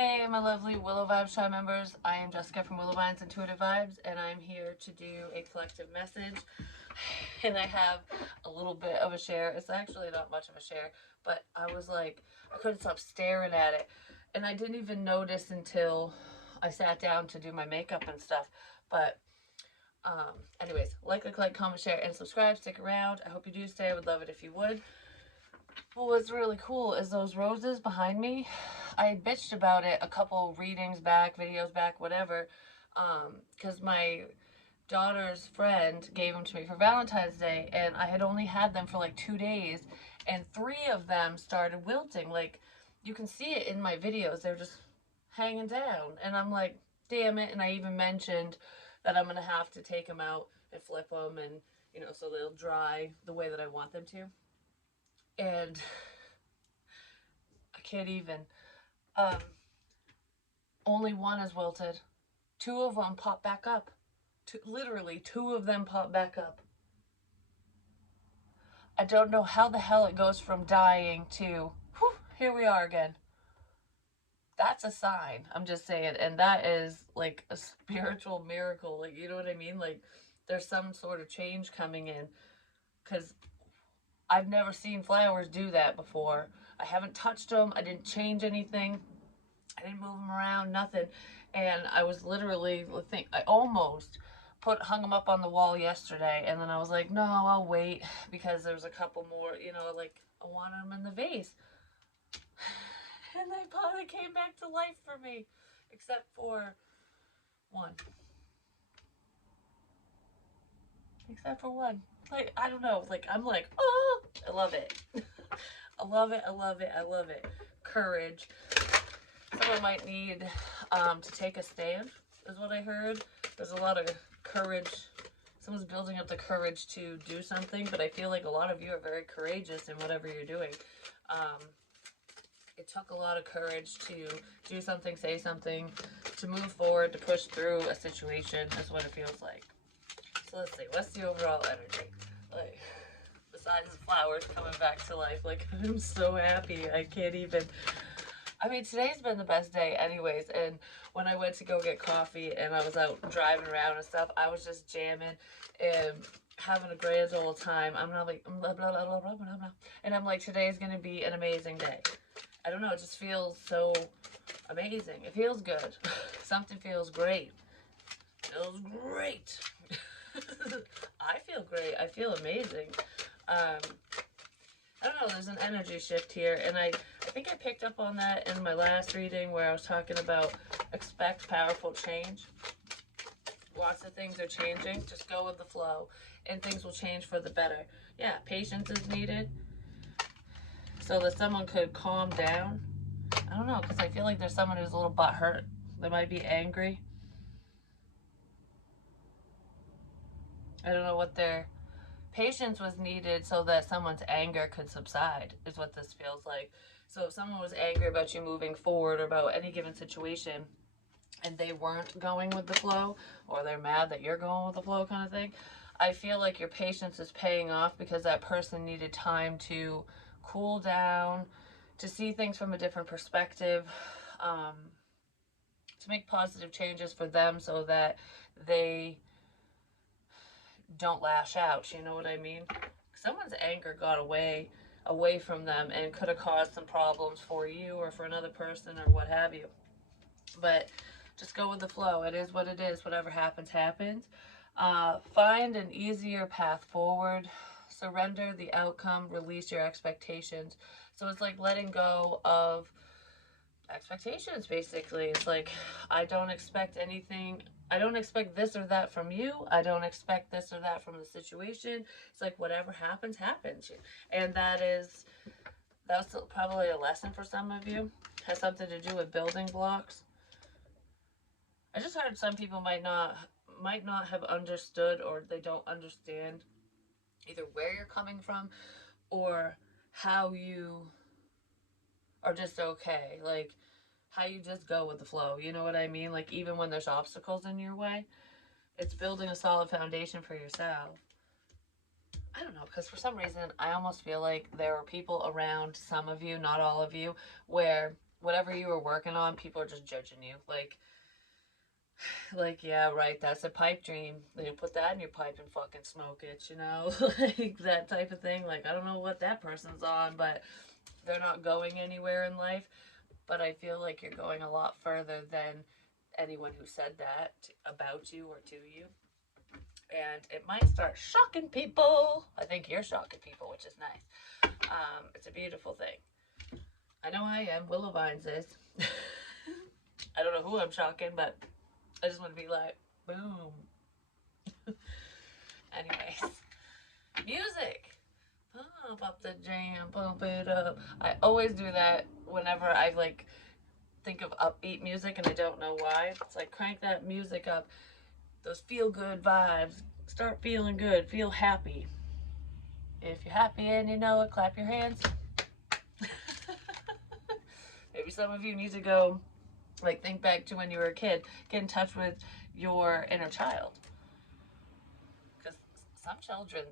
Hey, my lovely Willow Vibes Tribe members. I am Jessica from Willow Vines Intuitive Vibes, and I'm here to do a collective message. And I have a little bit of a share. It's actually not much of a share, but I was like, I couldn't stop staring at it. And I didn't even notice until I sat down to do my makeup and stuff. But, anyways, like, comment, share, and subscribe. Stick around. I hope you do stay. I would love it if you would. Well, what's really cool is those roses behind me. I had bitched about it a couple readings back, videos back, whatever, because my daughter's friend gave them to me for Valentine's Day, and I had only had them for like 2 days, and 3 of them started wilting. Like, you can see it in my videos. They're just hanging down, and I'm like, damn it. And I even mentioned that I'm gonna have to take them out and flip them, and so they'll dry the way that I want them to. And I can't even. Um, Only one is wilted. 2 of them pop back up. Literally, 2 of them pop back up. I don't know how the hell it goes from dying to, whew, here we are again. That's a sign. I'm just saying. And that is like a spiritual miracle. Like, you know what I mean? Like, there's some sort of change coming in. Because I've never seen flowers do that before. I haven't touched them. I didn't change anything. I didn't move them around, nothing. And I was literally, I almost hung them up on the wall yesterday. And then I was like, no, I'll wait because there's a couple more, like I wanted them in the vase. And they probably came back to life for me, except for one. Except for one. Like, I don't know. Like, I'm like, oh, I love it. I love it. I love it. I love it. Courage. Someone might need to take a stand, is what I heard. There's a lot of courage. Someone's building up the courage to do something, but I feel like a lot of you are very courageous in whatever you're doing. It took a lot of courage to do something, say something, to move forward, to push through a situation. That's what it feels like. So let's see, what's the overall energy? Like, besides the flowers coming back to life, like, I'm so happy. I can't even. I mean, today's been the best day anyways, and when I went to go get coffee and I was out driving around and stuff, I was just jamming and having a grand old time. I'm not like, blah, blah, blah, blah, blah, blah, blah. And I'm like, today's going to be an amazing day. I don't know, it just feels so amazing. It feels good. Something feels great. Feels great. I feel great. I feel amazing. I don't know, there's an energy shift here, and I think I picked up on that in my last reading where I was talking about expect powerful change. Lots of things are changing. Just go with the flow, and things will change for the better. Yeah, patience is needed so that someone could calm down. I don't know, because I feel like there's someone who's a little butthurt. They might be angry. I don't know what their patience was needed so that someone's anger could subside, is what this feels like. So if someone was angry about you moving forward or about any given situation and they weren't going with the flow, or they're mad that you're going with the flow kind of thing, I feel like your patience is paying off because that person needed time to cool down, to see things from a different perspective, to make positive changes for them so that they don't lash out. You know what I mean? Someone's anger got away from them and could have caused some problems for you or for another person or what have you. But just go with the flow. It is what it is. Whatever happens, happens. Find an easier path forward. Surrender the outcome. Release your expectations. So it's like letting go of expectations, basically. It's like, I don't expect anything. I don't expect this or that from you. I don't expect this or that from the situation. It's like whatever happens, happens. And that's probably a lesson for some of you. It has something to do with building blocks. I just heard some people might not have understood, or they don't understand either where you're coming from or how you are just okay. Like, how you just go with the flow. You know what I mean? Like, even when there's obstacles in your way, it's building a solid foundation for yourself. I don't know, because for some reason, I almost feel like there are people around, some of you, not all of you, where whatever you were working on, people are just judging you. Like, yeah, right, that's a pipe dream. You put that in your pipe and fucking smoke it, you know? Like, that type of thing. Like, I don't know what that person's on, but they're not going anywhere in life. But I feel like you're going a lot further than anyone who said that about you or to you. And it might start shocking people. I think you're shocking people, which is nice. It's a beautiful thing. I know I am. Willow Vines is. I don't know who I'm shocking, but I just want to be like, boom. Anyways, music. Pump up the jam, pump it up. I always do that whenever I like think of upbeat music and I don't know why. It's like crank that music up. Those feel good vibes. Start feeling good. Feel happy. If you're happy and you know it, clap your hands. Maybe some of you need to go, like, think back to when you were a kid. Get in touch with your inner child. Because some children,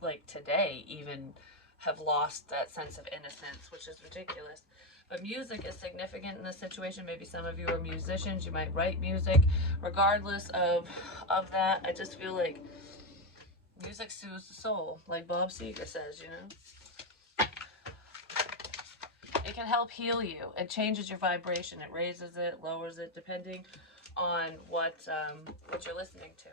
like today, even have lost that sense of innocence, which is ridiculous. But music is significant in this situation. Maybe some of you are musicians. You might write music. Regardless of that, I just feel like music soothes the soul, like Bob Seger says, you know. It can help heal you. It changes your vibration. It raises it, lowers it, depending on what you're listening to.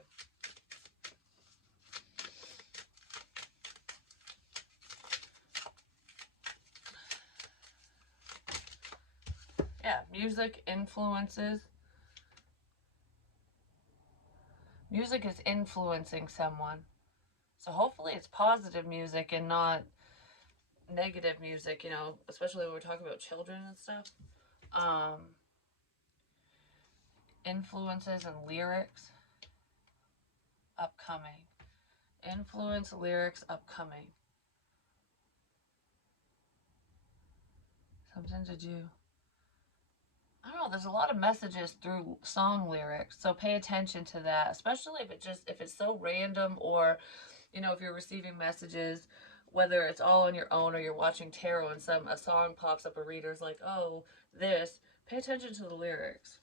Yeah, music influences. Music is influencing someone. So hopefully it's positive music and not negative music, you know, especially when we're talking about children and stuff. Influences and lyrics upcoming. Influence lyrics upcoming. Something to do. I don't know, there's a lot of messages through song lyrics, so pay attention to that, especially if it's so random, or you know, if you're receiving messages, whether it's all on your own or you're watching tarot and a song pops up, a reader's like, oh, this, pay attention to the lyrics.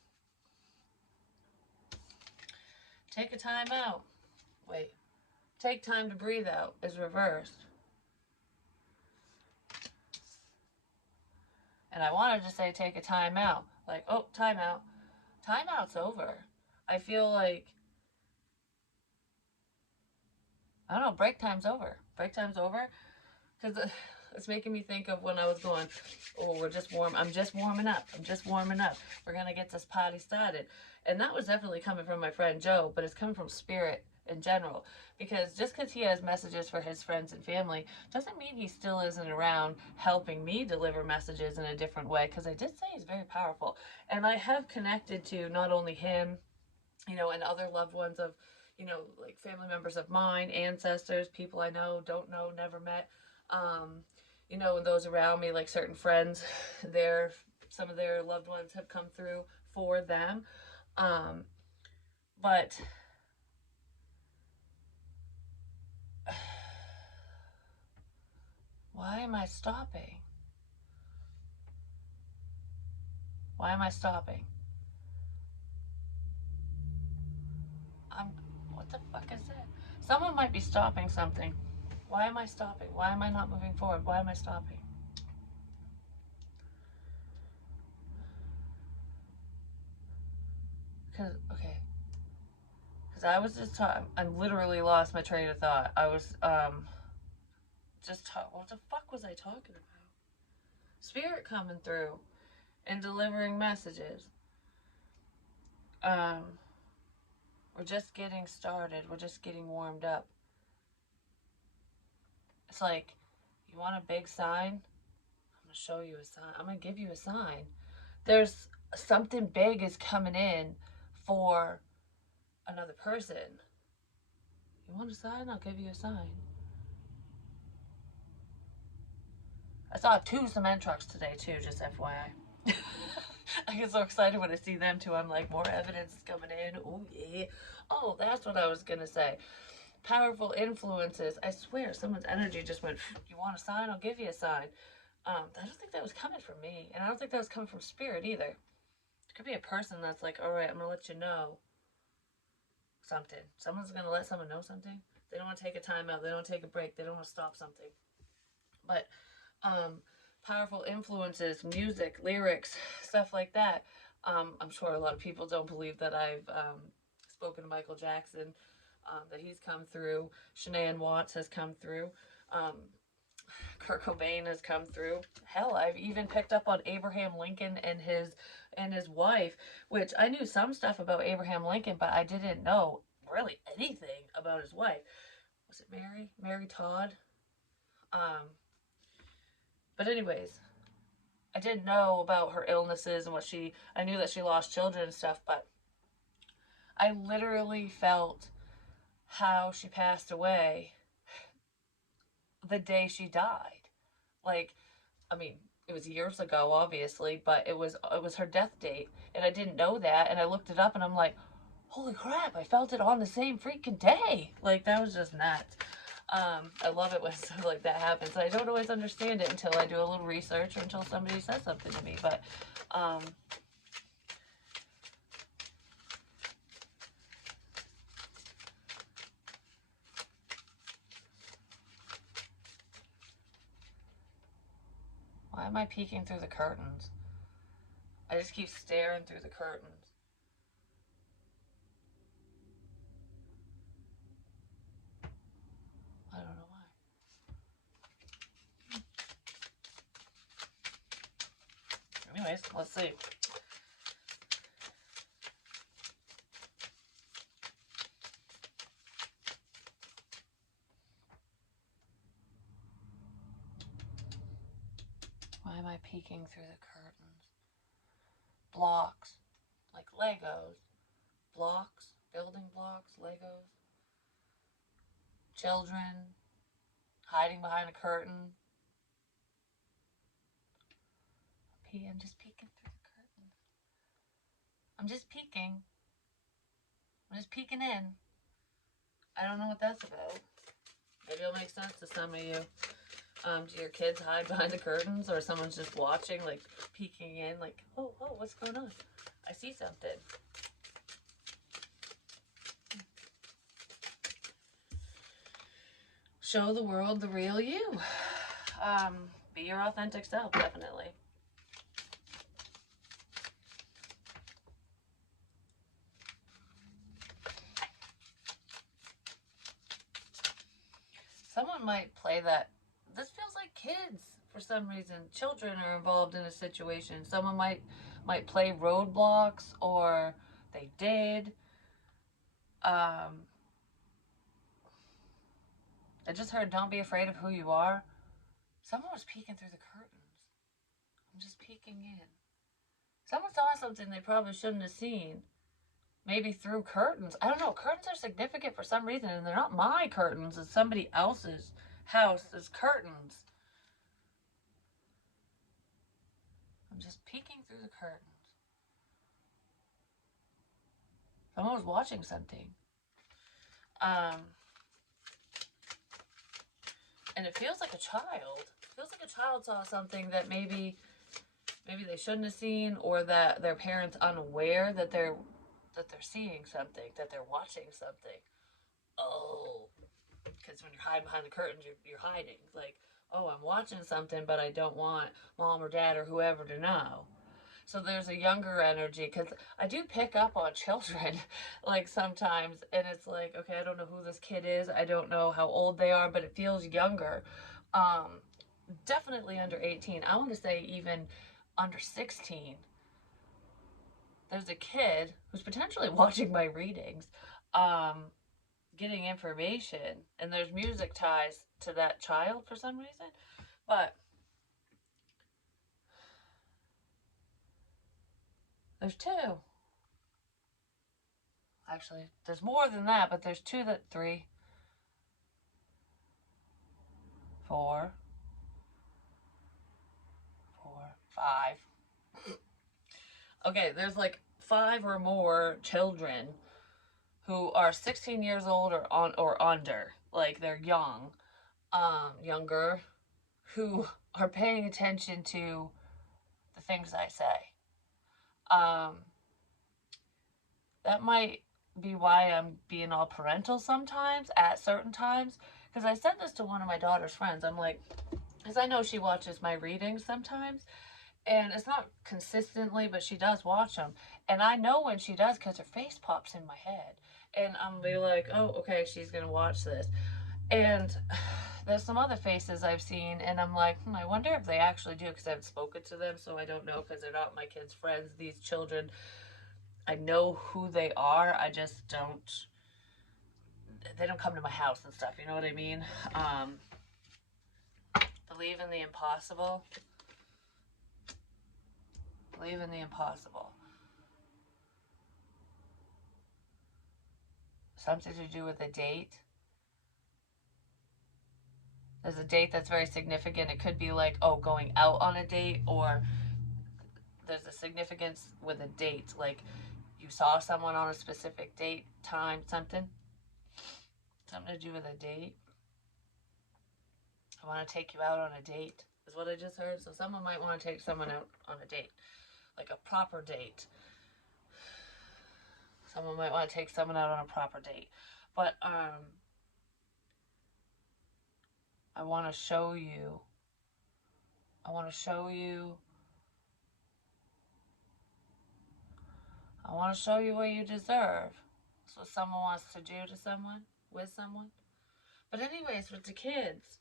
Take a time out. Wait. Take time to breathe out is reversed. And I wanted to say take a time out. Like, oh, time out. Time out's over. I feel like, I don't know, break time's over. Break time's over. Because it's making me think of when I was going, oh, we're just warm. I'm just warming up. I'm just warming up. We're going to get this party started. And that was definitely coming from my friend Joe, but it's coming from spirit in general. Because just because he has messages for his friends and family doesn't mean he still isn't around helping me deliver messages in a different way. Because I did say he's very powerful. And I have connected to not only him, you know, and other loved ones of, you know, like family members of mine, ancestors, people I know, don't know, never met, um, you know, and those around me, like certain friends, some of their loved ones have come through for them. Um, but why am I stopping? Why am I stopping? I'm, what the fuck is it? Someone might be stopping something. Why am I stopping? Why am I not moving forward? Why am I stopping? Because, okay. Because I was just talking, I literally lost my train of thought. I was, what the fuck was I talking about? Spirit coming through and delivering messages. Um, we're just getting started. We're just getting warmed up. It's like, you want a big sign? I'm gonna show you a sign. I'm gonna give you a sign. There's something big is coming in for another person. You want a sign? I'll give you a sign. I saw 2 cement trucks today too, just FYI. I get so excited when I see them too. I'm like, more evidence is coming in. Oh yeah. Oh, that's what I was gonna say. Powerful influences. I swear, someone's energy just went. You want a sign? I'll give you a sign. I don't think that was coming from me, and I don't think that was coming from spirit either. It could be a person that's like, all right, I'm gonna let you know something. Someone's gonna let someone know something. They don't want to take a time out. They don't want to take a break. They don't want to stop something. But um, powerful influences, music, lyrics, stuff like that. I'm sure a lot of people don't believe that I've spoken to Michael Jackson, that he's come through. Shanae Watts has come through. Um, Kurt Cobain has come through. Hell, I've even picked up on Abraham Lincoln and his wife, which I knew some stuff about Abraham Lincoln, but I didn't know really anything about his wife. Was it Mary? Mary Todd? Um, but anyways, I didn't know about her illnesses and what she. I knew that she lost children and stuff, but I literally felt how she passed away the day she died. Like, I mean, it was years ago, obviously, but it was her death date, and I didn't know that, and I looked it up, and I'm like, holy crap! I felt it on the same freaking day. Like that was just nuts. I love it when stuff like that happens. I don't always understand it until I do a little research or until somebody says something to me. But why am I peeking through the curtains? I just keep staring through the curtains. I don't know why. Anyways, let's see. Why am I peeking through the curtains? Blocks, like Legos. Blocks, building blocks, Legos. Children hiding behind a curtain. I'm just peeking through the curtain. I'm just peeking. I'm just peeking in. I don't know what that's about. Maybe it'll make sense to some of you. Do your kids hide behind the curtains, or someone's just watching, like peeking in, like, oh, what's going on? I see something. Show the world the real you. Be your authentic self, definitely. Someone might play that. This feels like kids for some reason. Children are involved in a situation. Someone might play roadblocks, or they did. Um, I just heard, don't be afraid of who you are. Someone was peeking through the curtains. I'm just peeking in. Someone saw something they probably shouldn't have seen. Maybe through curtains. I don't know. Curtains are significant for some reason, and they're not my curtains. It's somebody else's house's curtains. I'm just peeking through the curtains. Someone was watching something. And it feels like a child. It feels like a child saw something that maybe they shouldn't have seen, or that their parents unaware that they're seeing something, that they're watching something. Oh, because when you're hiding behind the curtains, you're hiding. Like, oh, I'm watching something, but I don't want mom or dad or whoever to know. So there's a younger energy, because I do pick up on children like sometimes, and it's like, okay, I don't know who this kid is. I don't know how old they are, but it feels younger. Um, Definitely under 18. I want to say even under 16. There's a kid who's potentially watching my readings, um, getting information, and there's music ties to that child for some reason. But there's two. Actually, there's more than that, but there's two, that three, four, five. Okay, there's like five or more children who are 16 years old or under. Like they're young, younger. who are paying attention to the things I say. Um, that might be why I'm being all parental sometimes at certain times. Because I said this to one of my daughter's friends. I'm like, because I know she watches my readings sometimes, and it's not consistently, but she does watch them. And I know when she does because her face pops in my head. And I'm be like, oh, okay, she's going to watch this. And there's some other faces I've seen, and I'm like, I wonder if they actually do because I haven't spoken to them, so I don't know because they're not my kids' friends. These children, I know who they are. I just don't. They don't come to my house and stuff. You know what I mean? Believe in the impossible. Believe in the impossible. Something to do with a date. There's a date that's very significant. It could be like, oh, going out on a date, or there's a significance with a date. Like you saw someone on a specific date, time, something. Something to do with a date. I want to take you out on a date, is what I just heard. So someone might want to take someone out on a date, like a proper date. Someone might want to take someone out on a proper date. But I want to show you. I want to show you. I want to show you what you deserve. That's what someone wants to do to someone, with someone. But anyways, with the kids,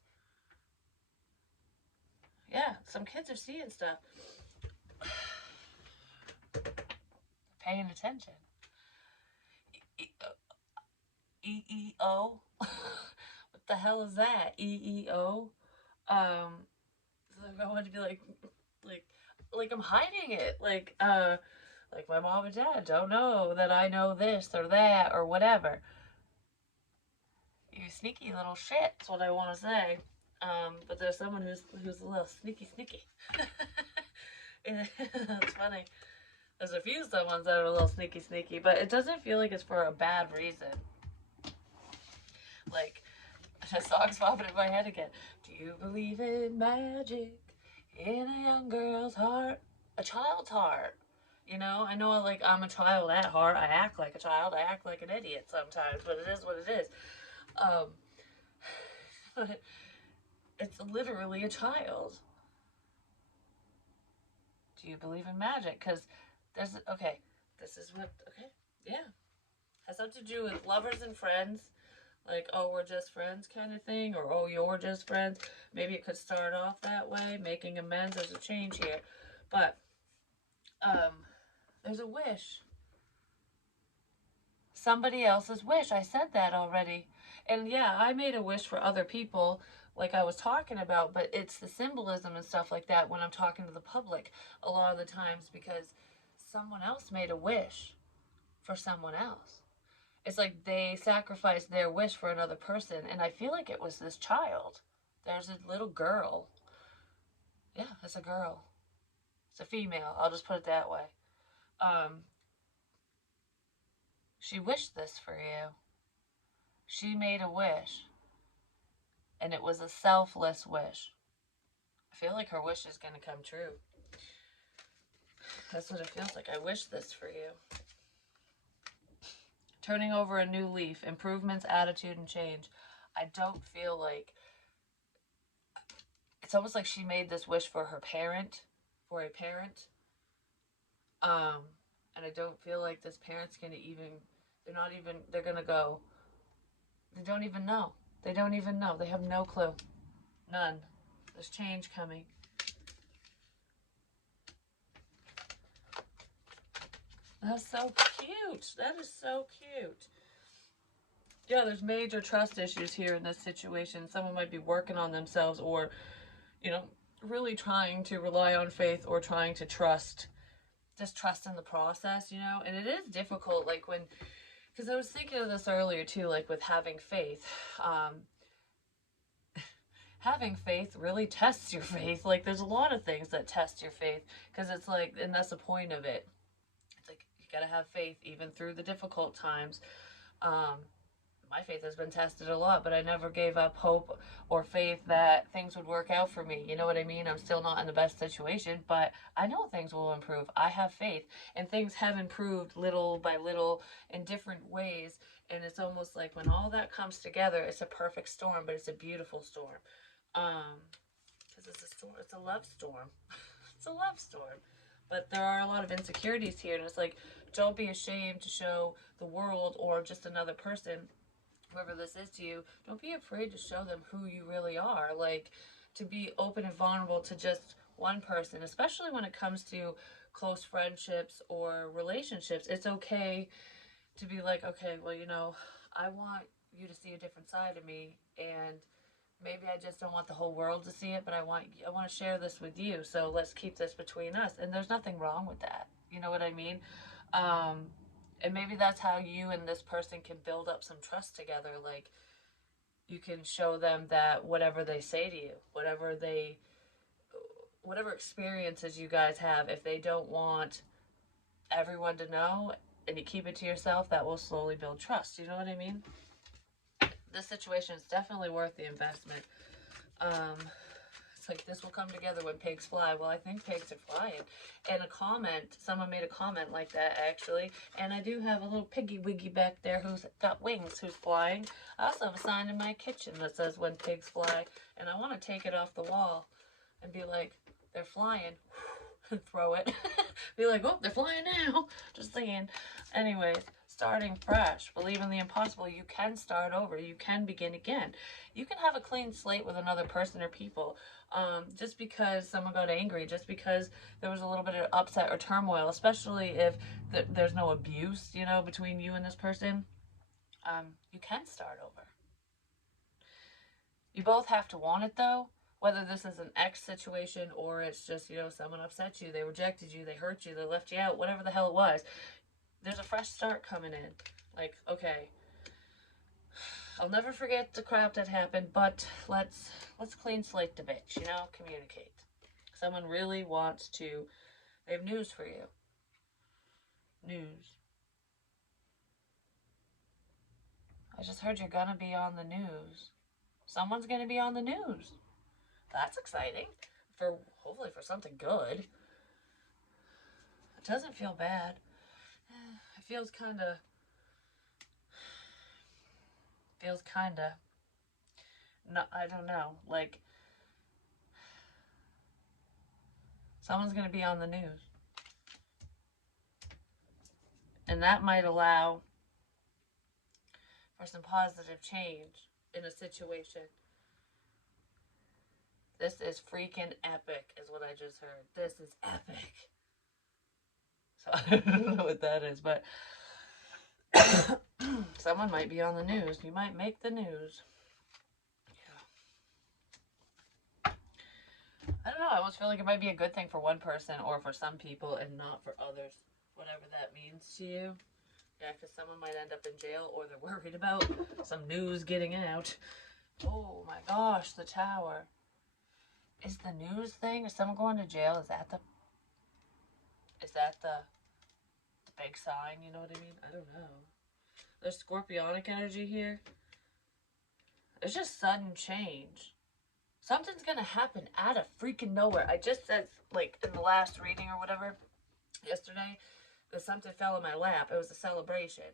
yeah, some kids are seeing stuff. Paying attention. EEO. What the hell is that? EEO. So I want to be like I'm hiding it. Like my mom and dad don't know that I know this or that or whatever. You sneaky little shit. That's what I want to say. But there's someone who's a little sneaky. It's funny. There's a few someones that are a little sneaky, but it doesn't feel like it's for a bad reason. Like, the song's popping in my head again. Do you believe in magic in a young girl's heart? A child's heart. You know, I know like I'm a child at heart. I act like a child. I act like an idiot sometimes, but it is what it is. But it's literally a child. Do you believe in magic? Because okay, this is what, okay, yeah. Has something to do with lovers and friends. Like, oh, we're just friends kind of thing, or oh, you're just friends. Maybe it could start off that way, making amends. There's a change here. But there's a wish. Somebody else's wish. I said that already. And yeah, I made a wish for other people, like I was talking about, but it's the symbolism and stuff like that when I'm talking to the public a lot of the times because someone else made a wish for someone else. It's like they sacrificed their wish for another person, and I feel like it was this child. There's a little girl. Yeah, it's a girl. It's a female. I'll just put it that way. Um, she wished this for you. She made a wish, and it was a selfless wish. I feel like her wish is going to come true. That's what it feels like. I wish this for you. Turning over a new leaf, improvements, attitude, and change. I don't feel like it's almost like she made this wish for her parent, for a parent. And I don't feel like this parent's gonna even. They're not even. They're gonna go. They don't even know. They don't even know. They have no clue. None. There's change coming. That's so cute. That is so cute. Yeah, there's major trust issues here in this situation. Someone might be working on themselves or, you know, really trying to rely on faith or trying to trust, just trust in the process, you know? And it is difficult, like when, because I was thinking of this earlier too, like with having faith. Having faith really tests your faith. Like there's a lot of things that test your faith because it's like, and that's the point of it. It's like you gotta have faith even through the difficult times. my faith has been tested a lot, but I never gave up hope or faith that things would work out for me. You know what I mean? I'm still not in the best situation, but I know things will improve. I have faith, and things have improved little by little in different ways. And it's almost like when all that comes together, it's a perfect storm, but it's a beautiful storm. Um, because it's a storm, it's a love storm. It's a love storm. But there are a lot of insecurities here, and it's like, don't be ashamed to show the world or just another person, whoever this is to you, don't be afraid to show them who you really are. Like, to be open and vulnerable to just one person, especially when it comes to close friendships or relationships. It's okay to be like, okay, well, I want you to see a different side of me, and maybe I just don't want the whole world to see it, but I want to share this with you. So let's keep this between us. And there's nothing wrong with that. You know what I mean? Um, and maybe that's how you and this person can build up some trust together. Like, you can show them that whatever they say to you, whatever experiences you guys have, if they don't want everyone to know and you keep it to yourself, that will slowly build trust. You know what I mean? This situation is definitely worth the investment. Um, it's like, this will come together when pigs fly. Well, I think pigs are flying. And someone made a comment like that, actually. And I do have a little piggy wiggy back there who's got wings, who's flying. I also have a sign in my kitchen that says when pigs fly. And I want to take it off the wall and be like, they're flying. And throw it. Be like, oh, they're flying now. Just saying. Anyways, starting fresh. Believe in the impossible. You can start over. You can begin again. You can have a clean slate with another person or people. Just because someone got angry, just because there was a little bit of upset or turmoil, especially if there's no abuse, between you and this person, you can start over. You both have to want it, though. Whether this is an ex situation or it's just, someone upset you, they rejected you, they hurt you, they left you out, whatever the hell it was, there's a fresh start coming in. Like, okay, I'll never forget the crap that happened, but let's clean slate the bitch, communicate. Someone really wants to, they have news for you. News. I just heard you're gonna be on the news. Someone's gonna be on the news. That's exciting. Hopefully for something good. It doesn't feel bad. It feels kinda, no, I don't know, like, someone's gonna be on the news. And that might allow for some positive change in a situation. This is freaking epic, is what I just heard. This is epic. So I don't know what that is, but someone might be on the news. You might make the news. Yeah. I don't know. I almost feel like it might be a good thing for one person or for some people and not for others. Whatever that means to you. Yeah, because someone might end up in jail or they're worried about some news getting out. Oh my gosh, the tower. Is the news thing? Is someone going to jail? Is that the big sign? You know what I mean? I don't know. There's scorpionic energy here. It's just sudden change. Something's gonna happen out of freaking nowhere. I just said, like, in the last reading or whatever, yesterday, that something fell in my lap. It was a celebration.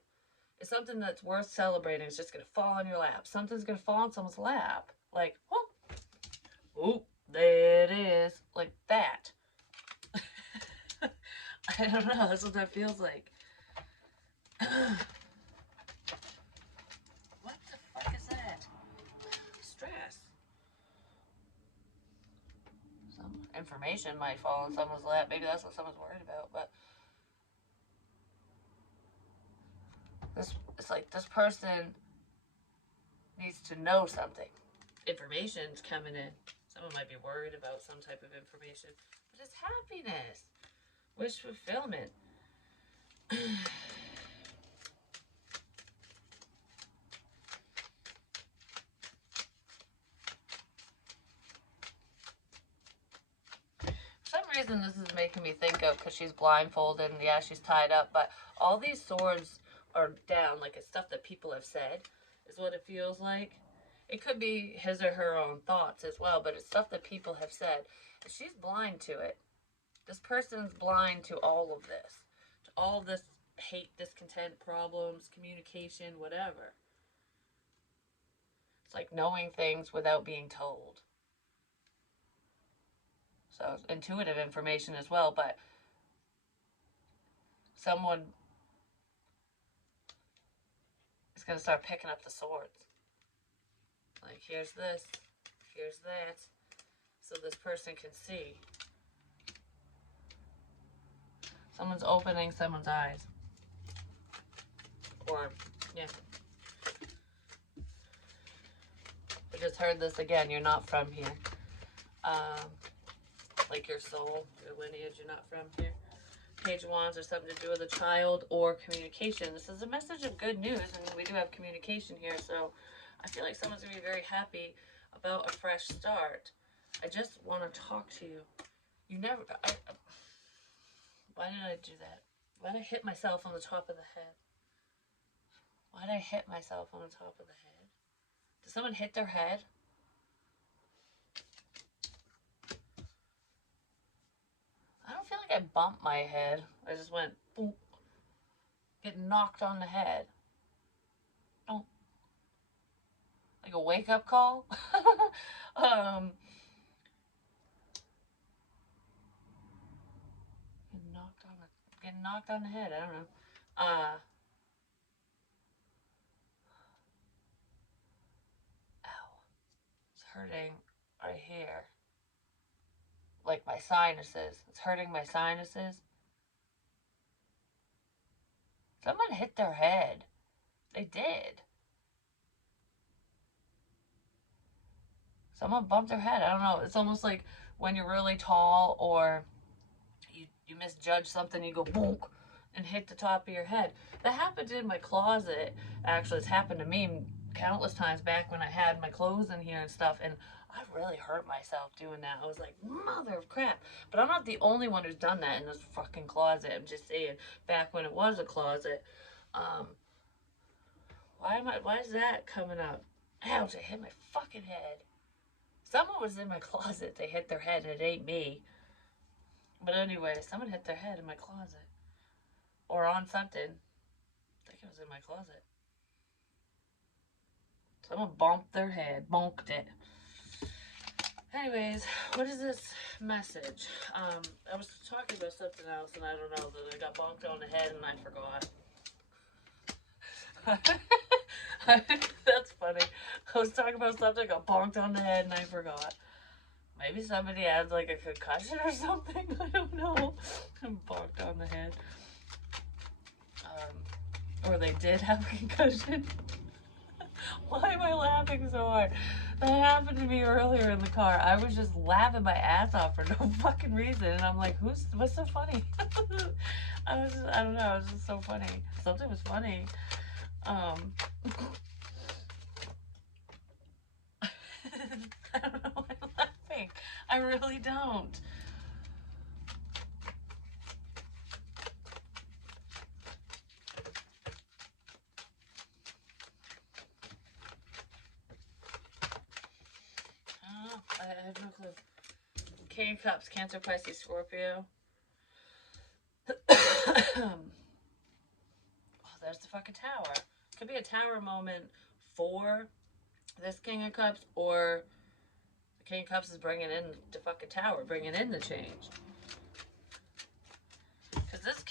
It's something that's worth celebrating. It's just gonna fall in your lap. Something's gonna fall in someone's lap. Like, whoop. Oop, there it is. Like that. I don't know. That's what that feels like. What the fuck is that? Stress. Some information might fall in someone's lap. Maybe that's what someone's worried about. But it's like this person needs to know something. Information's coming in. Someone might be worried about some type of information. But it's happiness. Wish fulfillment. For some reason this is making me think of, because she's blindfolded and yeah, she's tied up, but all these swords are down, like it's stuff that people have said, is what it feels like. It could be his or her own thoughts as well, but it's stuff that people have said. And she's blind to it. This person's blind to all of this. To all of this hate, discontent, problems, communication, whatever. It's like knowing things without being told. So intuitive information as well, but someone is going to start picking up the swords. Like, here's this, here's that, so this person can see. Someone's opening someone's eyes. Or, yeah. I just heard this again, you're not from here. Like your soul, your lineage, you're not from here. Page of Wands or something to do with a child or communication. This is a message of good news, and we do have communication here, so I feel like someone's going to be very happy about a fresh start. I just want to talk to you. You never... why did I do that? Why did I hit myself on the top of the head? Why did I hit myself on the top of the head? Did someone hit their head? I don't feel like I bumped my head. I just went, boom. Get knocked on the head. Don't. Like a wake-up call? Getting knocked on the head. I don't know. Ow. It's hurting right here. Like my sinuses. It's hurting my sinuses. Someone hit their head. They did. Someone bumped their head. I don't know. It's almost like when you're really tall or you misjudge something, you go bonk and hit the top of your head. That happened in my closet. Actually, it's happened to me countless times back when I had my clothes in here and stuff, and I really hurt myself doing that. I was like, mother of crap. But I'm not the only one who's done that in this fucking closet. I'm just saying, back when it was a closet. Why is that coming up? Ouch, I hit my fucking head. Someone was in my closet. They hit their head, and it ain't me. But anyway, someone hit their head in my closet. Or on something. I think it was in my closet. Someone bumped their head. Bonked it. Anyways, what is this message? I was talking about something else, and I don't know, that I got bonked on the head and I forgot. That's funny. I was talking about something, got bonked on the head, and I forgot. Maybe somebody had like a concussion or something. I don't know. I'm bonked on the head. Or they did have a concussion. Why am I laughing so hard? That happened to me earlier in the car. I was just laughing my ass off for no fucking reason. And I'm like, what's so funny? I don't know. It was just so funny. Something was funny. I don't know why I'm laughing. I really don't. I have no clue. King of Cups, Cancer, Pisces, Scorpio. Oh, there's the fucking tower. Could be a tower moment for this King of Cups, or the King of Cups is bringing in the fucking tower, bringing in the change. Because this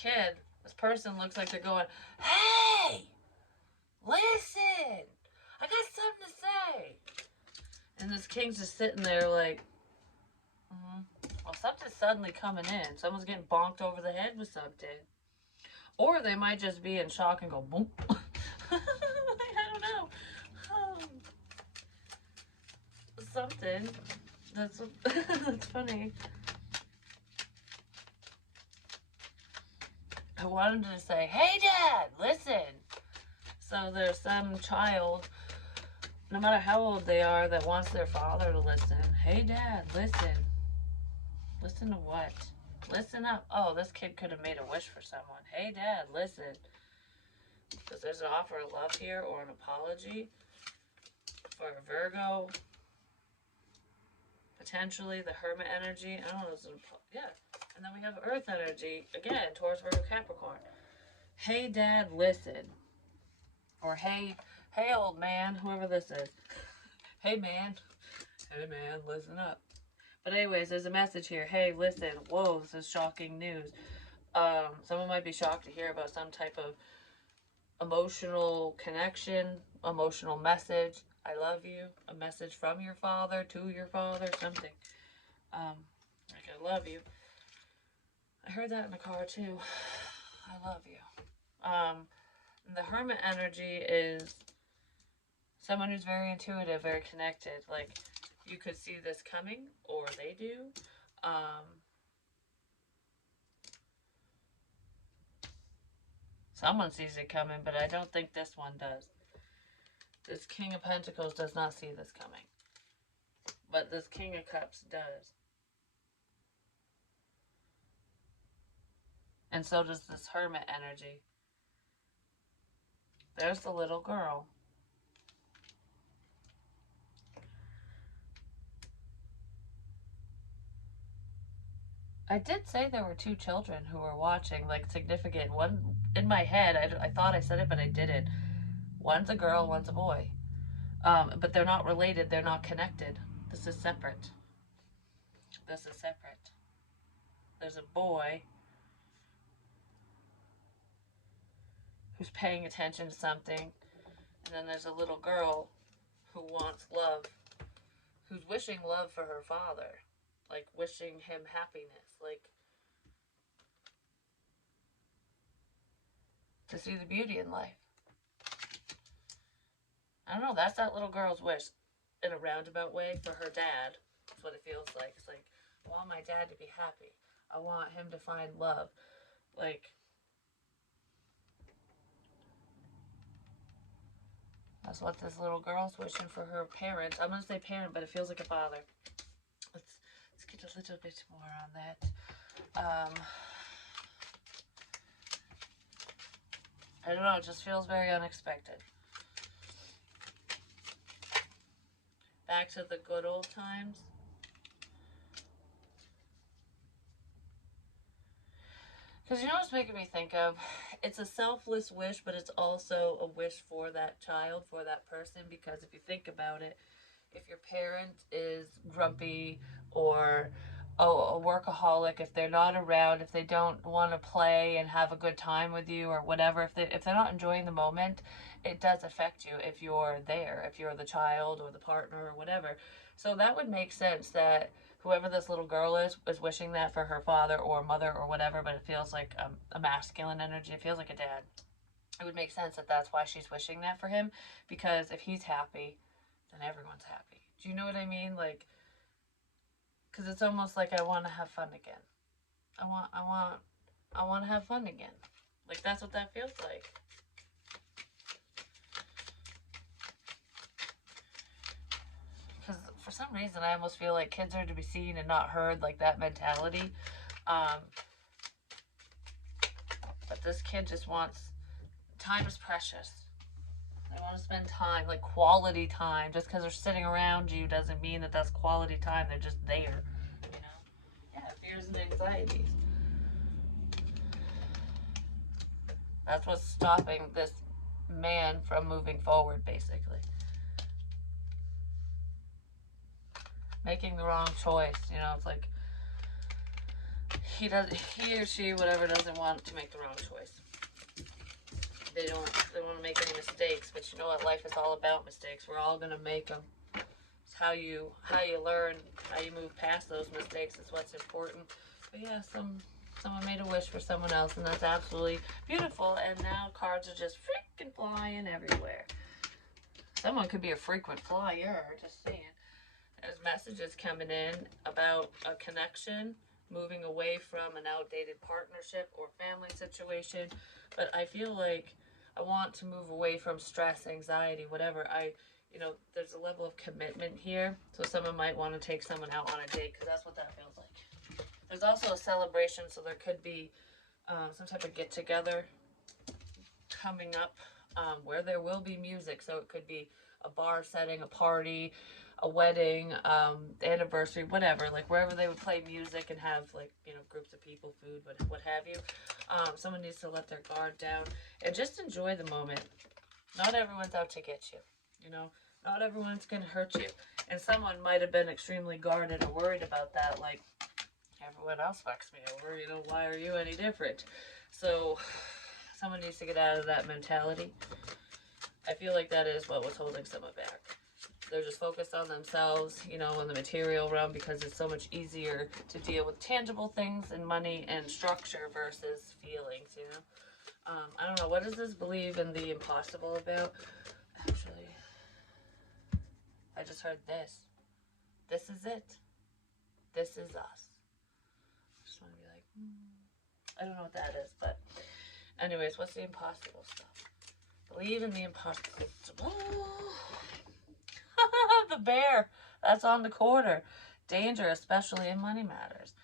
person looks like they're going, hey, listen, I got something to say. And this King's just sitting there like, well, something's suddenly coming in. Someone's getting bonked over the head with something. Or they might just be in shock and go, boom. I don't know. Something. That's funny. I wanted to say, hey, Dad, listen. So there's some child, no matter how old they are, that wants their father to listen. Hey, Dad, listen. Listen to what? Listen up. Oh, this kid could have made a wish for someone. Hey, Dad, listen. Because there's an offer of love here or an apology for a Virgo. Potentially the Hermit energy. I don't know. Yeah. And then we have Earth energy. Again, Taurus, Virgo, Capricorn. Hey, Dad, listen. Or hey old man, whoever this is. Hey man, listen up. But anyways, there's a message here. Hey, listen. Whoa, this is shocking news. Someone might be shocked to hear about some type of emotional connection, emotional message. I love you. A message from your father to your father, something. Like I love you. I heard that in the car too. I love you. The Hermit energy is someone who's very intuitive, very connected. Like, you could see this coming, or they do. Someone sees it coming, but I don't think this one does. This King of Pentacles does not see this coming. But this King of Cups does. And so does this Hermit energy. There's the little girl. I did say there were 2 children who were watching, like significant. One in my head, I thought I said it, but I didn't. One's a girl, one's a boy. But they're not related, they're not connected. This is separate. This is separate. There's a boy who's paying attention to something, and then there's a little girl who wants love, who's wishing love for her father, like wishing him happiness, like to see the beauty in life. I don't know, that's that little girl's wish in a roundabout way for her dad. That's what it feels like. It's like, I want my dad to be happy. I want him to find love. Like, that's what this little girl's wishing for her parent. I'm gonna say parent, but it feels like a father. Let's get a little bit more on that. I don't know, it just feels very unexpected. Back to the good old times. Because you know what's making me think of? It's a selfless wish, but it's also a wish for that child, for that person. Because if you think about it, if your parent is grumpy or a workaholic, if they're not around, if they don't want to play and have a good time with you or whatever, if they're not enjoying the moment, it does affect you if you're there, if you're the child or the partner or whatever. So that would make sense that whoever this little girl is wishing that for her father or mother or whatever, but it feels like a masculine energy. It feels like a dad. It would make sense that that's why she's wishing that for him, because if he's happy, then everyone's happy. Do you know what I mean? Like, because it's almost like I want to have fun again. I want to have fun again. Like, that's what that feels like. Because for some reason, I almost feel like kids are to be seen and not heard, like that mentality. But this kid just wants, time is precious. They want to spend time, like quality time. Just because they're sitting around you doesn't mean that that's quality time. They're just there, you know? Yeah, fears and anxieties. That's what's stopping this man from moving forward, basically. Making the wrong choice, you know, it's like he or she, whatever, doesn't want to make the wrong choice. They don't want to make any mistakes, but you know what? Life is all about mistakes. We're all gonna make them. It's how you learn, how you move past those mistakes is what's important. But yeah, someone made a wish for someone else, and that's absolutely beautiful. And now cards are just freaking flying everywhere. Someone could be a frequent flyer, just saying. There's messages coming in about a connection, moving away from an outdated partnership or family situation. But I feel like I want to move away from stress, anxiety, whatever. There's a level of commitment here. So someone might want to take someone out on a date, because that's what that feels like. There's also a celebration, so there could be some type of get-together coming up where there will be music. So it could be a bar setting, a party, a wedding, anniversary, whatever. Like wherever they would play music and have like, you know, groups of people, food, what have you. Someone needs to let their guard down and just enjoy the moment. Not everyone's out to get you, you know. Not everyone's going to hurt you. And someone might have been extremely guarded or worried about that, like, everyone else fucks me over, you know, why are you any different? So, someone needs to get out of that mentality. I feel like that is what was holding someone back. They're just focused on themselves, you know, in the material realm, because it's so much easier to deal with tangible things and money and structure versus feelings, you know? I don't know, what does this believe in the impossible about? Actually, I just heard this. This is it. This is us. I just want to be like, I don't know what that is, but anyways, what's the impossible stuff? Believe in the impossible. The bear. That's on the quarter. Danger, especially in money matters.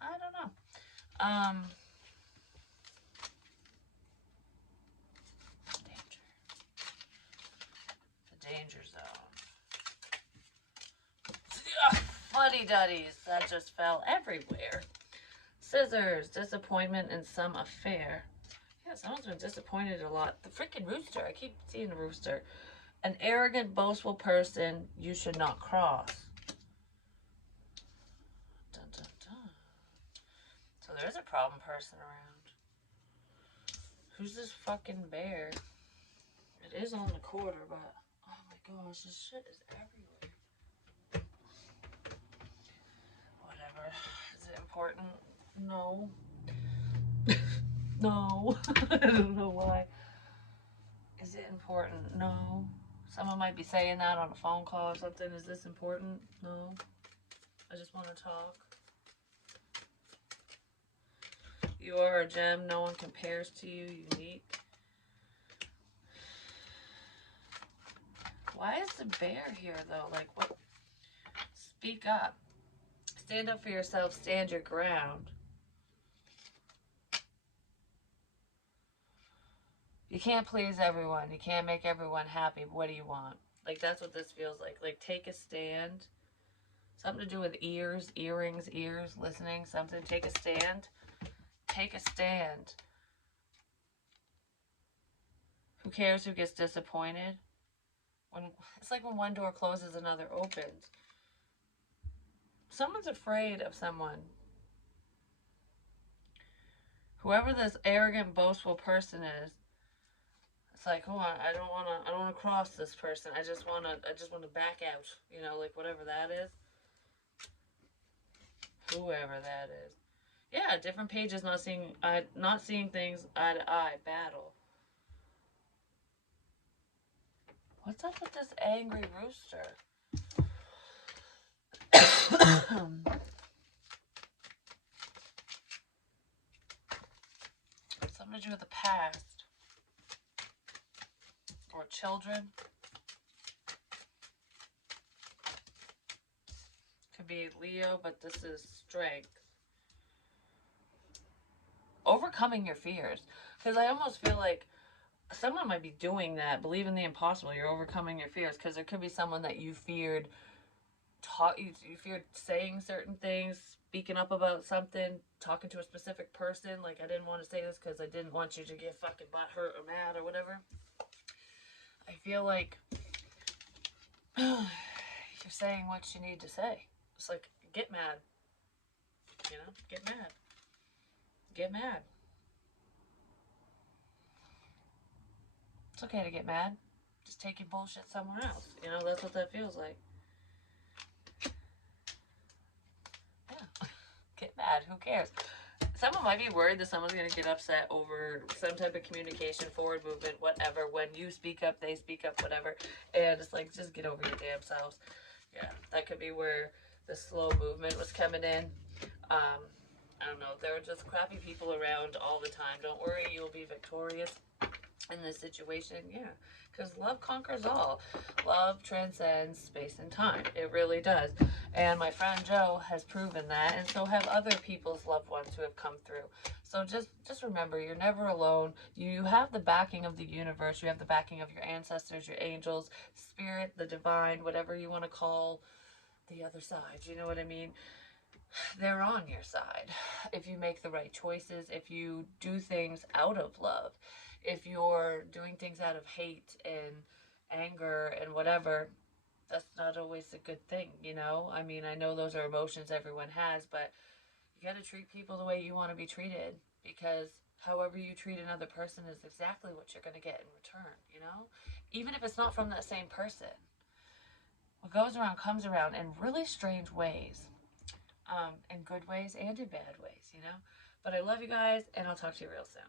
I don't know. Danger. The danger zone. Fuddy-duddies. That just fell everywhere. Scissors. Disappointment in some affair. Yeah, someone's been disappointed a lot. The freaking rooster. I keep seeing the rooster. An arrogant, boastful person you should not cross. Dun, dun, dun. So there's a problem person around. Who's this fucking bear? It is on the quarter, but oh my gosh, this shit is everywhere. Whatever. Is it important? No. No. I don't know why. Is it important? No. Someone might be saying that on a phone call or something. Is this important? No. I just want to talk. You are a gem. No one compares to you. Unique. Why is the bear here, though? Like, what? Speak up. Stand up for yourself. Stand your ground. You can't please everyone. You can't make everyone happy. What do you want? Like, that's what this feels like. Like, take a stand. Something to do with ears, earrings, ears, listening, something. Take a stand. Take a stand. Who cares who gets disappointed? It's like when one door closes, another opens. Someone's afraid of someone. Whoever this arrogant, boastful person is, it's like, hold on, I don't wanna cross this person. I just wanna back out. You know, like whatever that is. Whoever that is. Yeah, different pages, not seeing things eye to eye. Battle. What's up with this angry rooster? Something to do with the past. Or children. Could be Leo, but this is strength. Overcoming your fears. Because I almost feel like someone might be doing that. Believe in the impossible. You're overcoming your fears. Because there could be someone that you feared you feared saying certain things, speaking up about something, talking to a specific person. Like, I didn't want to say this because I didn't want you to get fucking butthurt or mad or whatever. I feel like you're saying what you need to say. It's like, get mad. You know, get mad. Get mad. It's okay to get mad. Just take your bullshit somewhere else. You know, that's what that feels like. Yeah. Get mad. Who cares? Someone might be worried that someone's going to get upset over some type of communication, forward movement, whatever. When you speak up, they speak up, whatever. And it's like, just get over your damn selves. Yeah, that could be where the slow movement was coming in. I don't know. There are just crappy people around all the time. Don't worry, you'll be victorious. in this situation. Yeah, because love conquers all. Love transcends space and time. It really does. And my friend Joe has proven that, and so have other people's loved ones who have come through. So just remember, you're never alone. You have the backing of the universe. You have the backing of your ancestors, your angels, spirit, the divine, whatever you want to call the other side. You know what I mean? They're on your side if you make the right choices, if you do things out of love. If you're doing things out of hate and anger and whatever, that's not always a good thing, you know? I mean, I know those are emotions everyone has, but you got to treat people the way you want to be treated, because however you treat another person is exactly what you're going to get in return, you know? Even if it's not from that same person. What goes around comes around in really strange ways, in good ways and in bad ways, you know? But I love you guys, and I'll talk to you real soon.